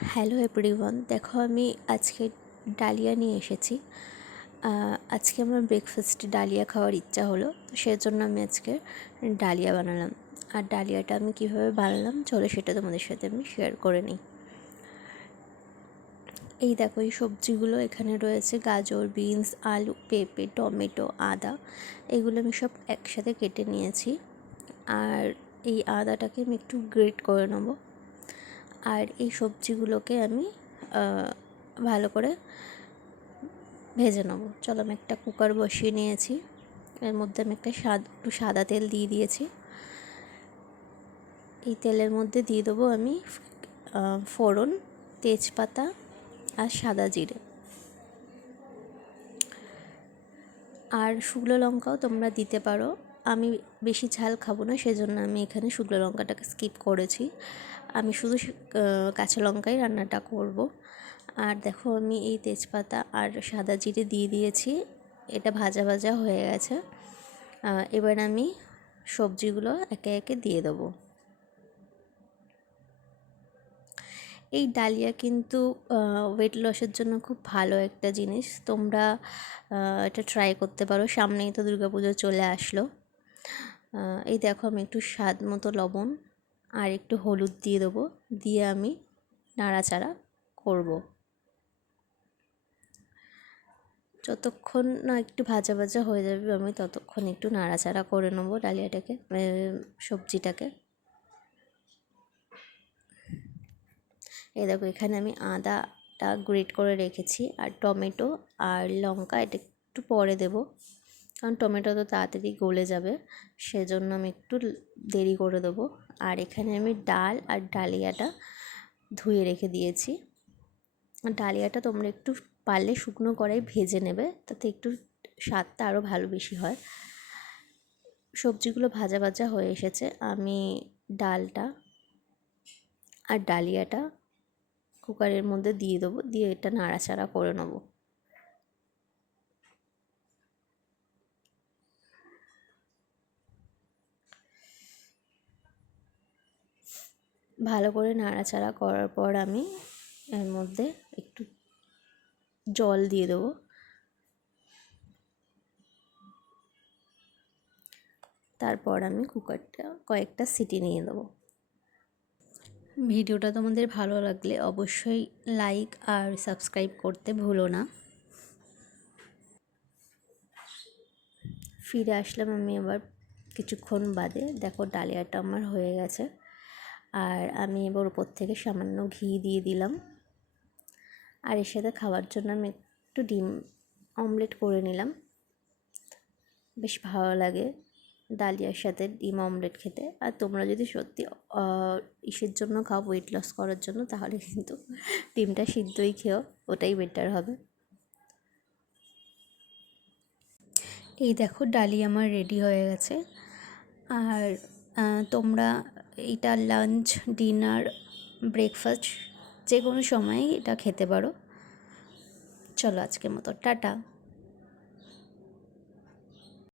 Hello everyone, দেখো আমি আজকে ডালিয়া নিয়ে এসেছি। আজকে আমার ব্রেকফাস্টে ডালিয়া খাওয়ার ইচ্ছা হলো, তো সেজন্য আমি আজকে ডালিয়া বানালাম। আর ডালিয়াটা আমি কীভাবে বানালাম চলো সেটা তোমাদের সাথে আমি শেয়ার করে নিই। এই দেখো, এই সবজিগুলো এখানে রয়েছে: গাজর, বিনস, আলু, পেঁপে, টমেটো, আদা। এগুলো আমি সব একসাথে কেটে নিয়েছি। আর এই আদাটাকে আমি একটু গ্রেট করে নেবো। আর এই সবজিগুলোকে আমি ভালো করে ভেজে নেবো। চলো, আমি একটা কুকার বসিয়ে নিয়েছি। এর মধ্যে আমি একটু সাদা তেল দিয়ে দিয়েছি। এই তেলের মধ্যে দিয়ে দেবো আমি ফোড়ন, তেজপাতা আর সাদা জিরে। আর শুকনো লঙ্কাও তোমরা দিতে পারো। আমি বেশি ঝাল খাবো না, সেজন্য আমি এখানে শুকনো লঙ্কাটাকে স্কিপ করেছি। আমি শুধু কাঁচা লঙ্কাই রান্নাটা করব। আর দেখো, আমি এই তেজপাতা আর সাদা জিরে দিয়ে দিয়েছি। এটা ভাজা ভাজা হয়ে গেছে। এবার আমি সবজিগুলো একে একে দিয়ে দেবো। এই ডালিয়া কিন্তু ওয়েট লসের জন্য খুব ভালো একটা জিনিস। তোমরা এটা ট্রাই করতে পারো। সামনেই তো দুর্গাপুজো চলে আসলো। এই দেখো, আমি একটু স্বাদ মতো লবণ আর একটু হলুদ দিয়ে দেবো। দিয়ে আমি নাড়াচাড়া করব। যতক্ষণ না একটু ভাজা ভাজা হয়ে যাবে আমি ততক্ষণ একটু নাড়াচাড়া করে নেবো ডালিয়াটাকে, সবজিটাকে। এই দেখো, এখানে আমি আদাটা গ্রেট করে রেখেছি, আর টমেটো আর লঙ্কা এটা একটু পরে দেবো, কারণ টমেটো তো তাড়াতাড়ি গলে যাবে, সেজন্য আমি একটু দেরি করে দেবো। আর এখানে আমি ডাল আর ডালিয়াটা ধুয়ে রেখে দিয়েছি। ডালিয়াটা তোমরা একটু পারলে শুকনো কড়াই ভেজে নেবে, তাতে একটু স্বাদটা আরও ভালো বেশি হয়। সবজিগুলো ভাজা ভাজা হয়ে এসেছে। আমি ডালটা আর ডালিয়াটা কুকারের মধ্যে দিয়ে দেবো, দিয়ে এটা নাড়াচাড়া করে নেবো। ভালো করে নাড়াচাড়া করার পর আমি এর মধ্যে একটু জল দিয়ে দেবো। তারপর আমি কুকারটা কয়েকটা সিটি নিয়ে দেবো। ভিডিওটা তোমাদের ভালো লাগলে অবশ্যই লাইক আর সাবস্ক্রাইব করতে ভুলো না। ফিরে আসলাম আমি আবার কিছুক্ষণ বাদে। দেখো, ডালিয়াটা আমার হয়ে গেছে। আর আমি এবার উপর থেকে সামান্য ঘি দিয়ে দিলাম। আর এর সাথে খাওয়ার জন্য আমি একটু ডিম অমলেট করে নিলাম। বেশ ভালো লাগে ডালিয়ার সাথে ডিম অমলেট খেতে। আর তোমরা যদি সত্যি ইসের জন্য খাও, ওয়েট লস করার জন্য, তাহলে কিন্তু ডিমটা সিদ্ধই খেও, ওটাই বেটার হবে। এই দেখো, ডালি আমার রেডি হয়ে গেছে। আর তোমরা এটা লাঞ্চ, ডিনার, ব্রেকফাস্ট যে কোনো সময়ই এটা খেতে পারো। চলো, আজকের মতো টাটা।